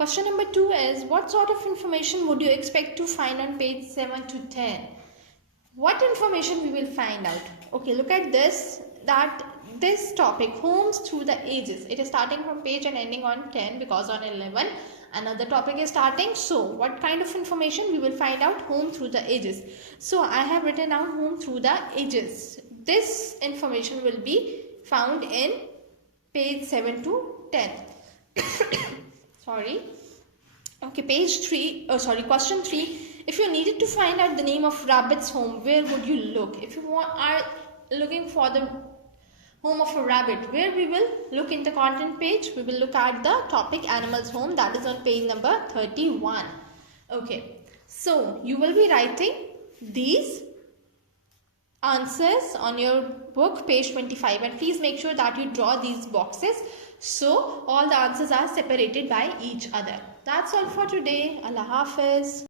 Question number 2 is, what sort of information would you expect to find on page 7 to 10? What information we will find out? Okay, look at this, that this topic, homes through the ages, it is starting from page and ending on 10 because on 11 another topic is starting. So what kind of information we will find out? Home through the ages. So I have written down home through the ages. This information will be found in page 7 to 10. Sorry. Okay, question 3. If you needed to find out the name of rabbit's home, where would you look? If you are looking for the home of a rabbit, where we will look in the content page? We will look at the topic animals home, that is on page number 31. Okay, so you will be writing these answers on your book, page 25, and please make sure that you draw these boxes so all the answers are separated by each other. That's all for today. Allah Hafiz.